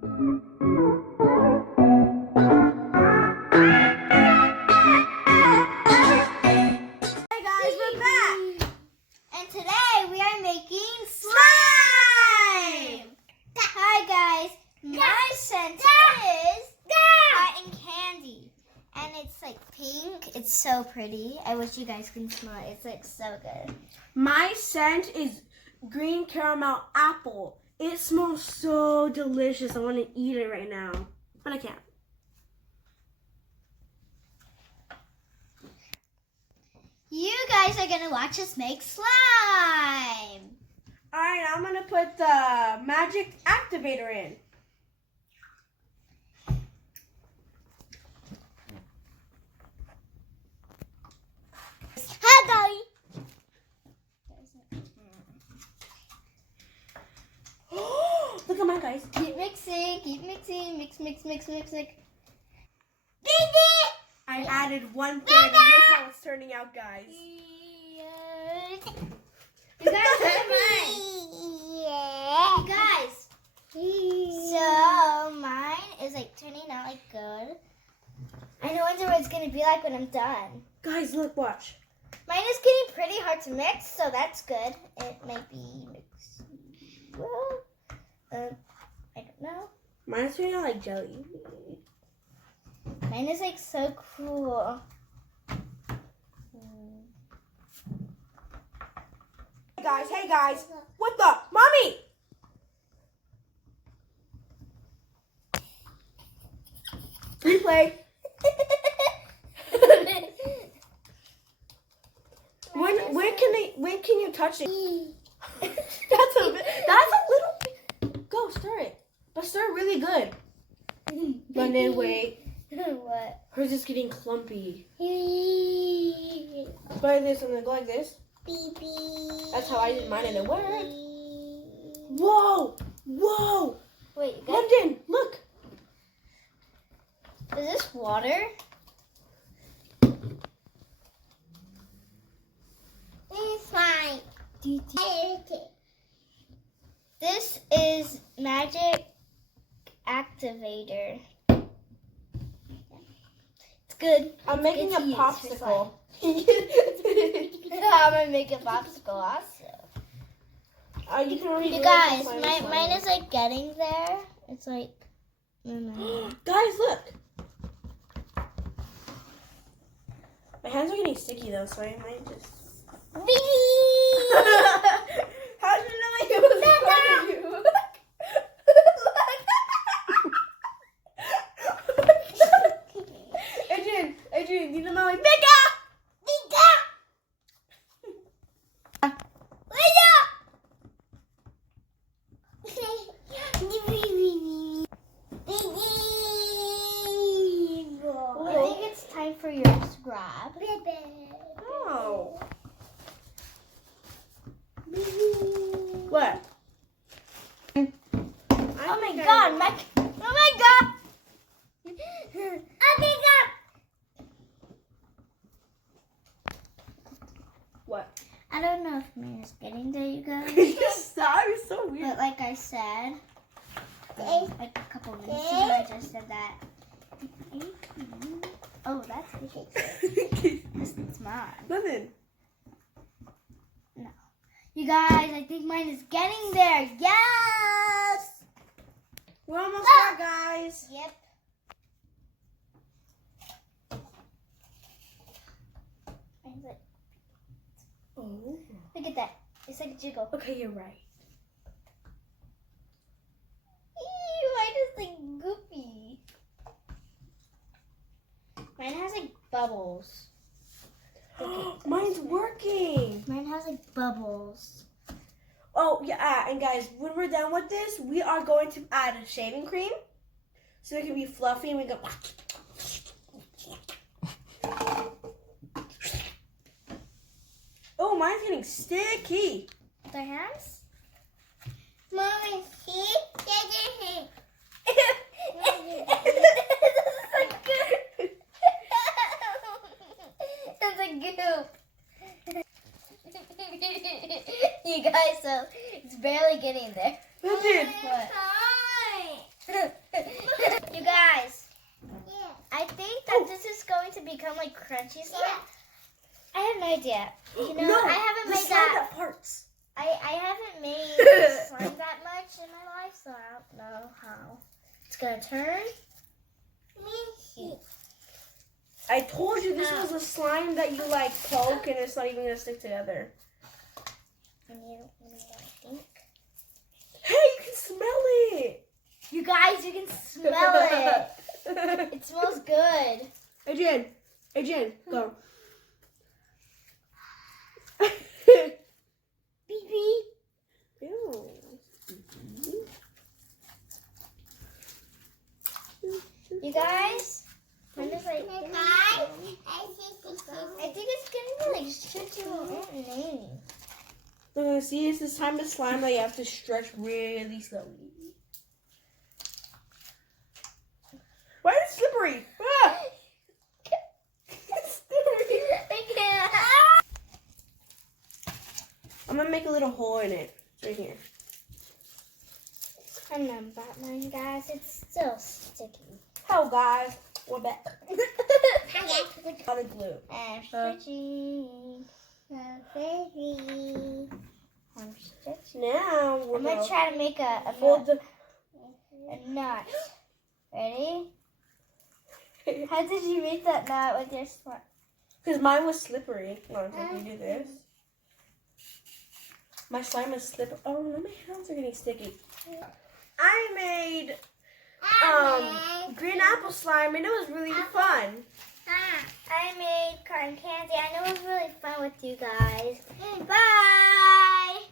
guys, we're back. And today we are making slime. Hi guys, my scent is cotton candy. And it's like pink. It's so pretty. I wish you guys can smell it. It's like so good. My scent is green caramel apple. It smells so delicious. I want to eat it right now, but I can't. You guys are gonna watch us make slime. All right, I'm gonna put the magic activator in. Hi guys. Look at my guys. Keep mixing, mix. I added 1/3, and look how it's turning out, guys. You guys, look at mine. You guys. So mine is like turning out like good. I wonder what it's gonna be like when I'm done. Guys, look, watch. Mine is getting pretty hard to mix, so that's good. It might be mixed well. I don't know. Mine's turning out like jelly. Mine is like so cool. Hey guys, what the? Mommy! Replay. When can you touch it? That's a little. Go stir it, but stir it really good. But then wait, What? hers is getting clumpy. Go like this and then go like this. That's how I did mine and it worked. Whoa! Whoa! Wait, you guys, London, look. is this water? It's fine. This is magic activator. It's good. I'm making a It's popsicle. I'm gonna make a popsicle also. You can already You do guys, it. mine is like getting there. It's like. Guys, look. My hands are getting sticky though, so I might just. How did you know it was in front of you? Adrian, you know my bigger. I think it's time for your scrub. Oh. What? Oh my god, oh my god! What? I don't know if mine is getting there, you guys. Stop, you're so weird. But like I said, like a couple minutes ago, I just said that. Oh, that's big. It's mine. Nothing. No. You guys, I think mine is getting there. Yes! We're almost there, guys. Yep. Mine's like, Oh. look at that. It's like a jiggle. Okay, you're right. Mine is like goopy. Mine has like bubbles. Mine's working. Mine has like bubbles. Oh, yeah, and guys, when we're done with this, we are going to add a shaving cream so it can be fluffy and we go. Oh, mine's getting sticky. The hands? Mommy, see? It's a goop. You guys, so it's barely getting there. Listen. What? become like crunchy slime? Yeah. I have no idea. You know, no, I haven't the made slime that. that parts. I haven't made slime that much in my life, so I don't know how it's gonna turn. I told you this was a slime that you like poke and it's not even gonna stick together. I think. Hey, you can smell it. You guys, you can smell it. It smells good. Adrian, go. Beep beep. Ew. You guys, when is like I think it's gonna be like stretching. See, it's this time of slime that you have to stretch really slowly. Why is it slippery? Ah! It's slippery. I can't. I'm gonna make a little hole in it right here. I know about mine, guys. It's still sticky. Hello, guys. We're back. A lot of glue. I'm stretching. I'm stretching. Now we're I'm gonna try to make a fold nut. Ready? How did you make that nut with your slime? Because mine was slippery. Let me do this. My slime is slippery. Oh, my hands are getting sticky. I made green apple slime and it was really fun. I made cotton candy. I know it was really fun with you guys. Bye!